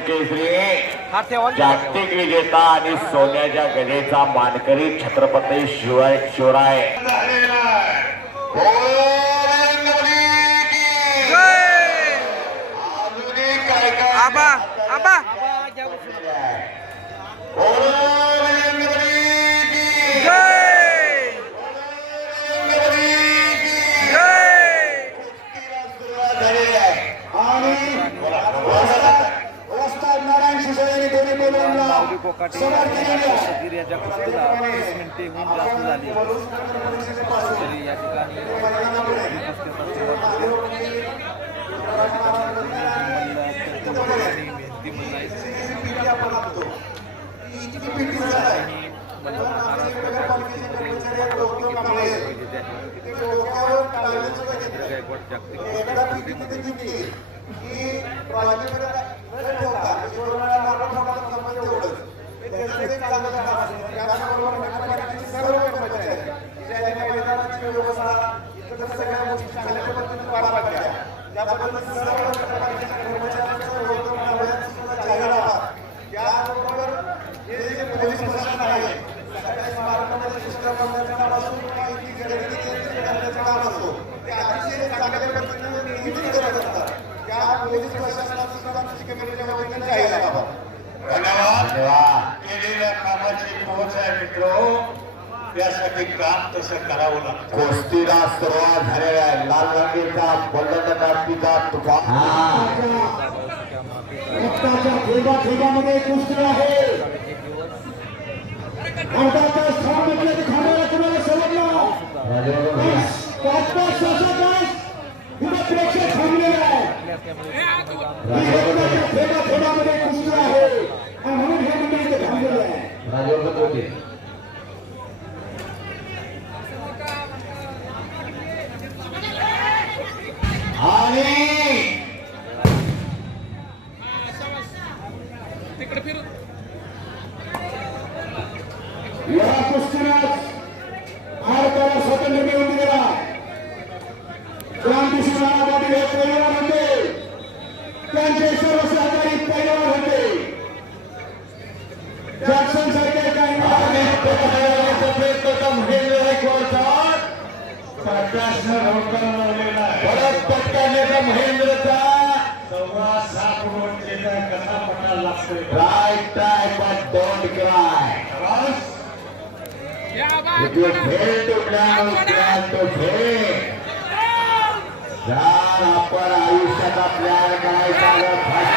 केसरी जागतिक विजेता आणि सोन्याच्या गजेचा मानकरी छत्रपती शिवाय शिवराय. आबा! कोकाटे समोर याच्या कुस्तीला वीस मिनिटे होऊन जास्त झाली. तरी या ठिकाणी जागतिक धन्यवाद. केलेल्या कामाची पोहोच आहे मित्र त्यासाठी काम तसं करावं लागतं. कुस्तीला सुरुवात झालेला आहे. लाल रंगीचा तुफान. रक्ताच्या थेंबा थेंबामध्ये कुस्ती आहे. अर्धा तास थांब म्हटलं की थांबायला कुणाला समजलं? पाच पाच सहा सहा तास पुन्हा प्रेक्षक थांबलेले आहे असल्यामुळे रक्ताच्या थेंबा थेंबामध्ये कुस्ती आहे. आणि म्हणून हे मंडळी इथे थांबलेले आहे या कुस्तीलाच भारताला स्वातंत्र्य मिळवून दिलेला. क्रांती हे पैलवान होते. त्यांचे सर्व सहकारी पैलवान होते. जॅक्सन सारखे काही प्रकाशनं रोकर लावलेला आहे परत पटकावण्याचा महेंद्रचा सव्वा सात रोजचा कसा पटाला लागतोय try try but don't cry bus If you fail to plan, plan to fail. जर आपण आयुष्याचा प्लॅन करायचा जर फसला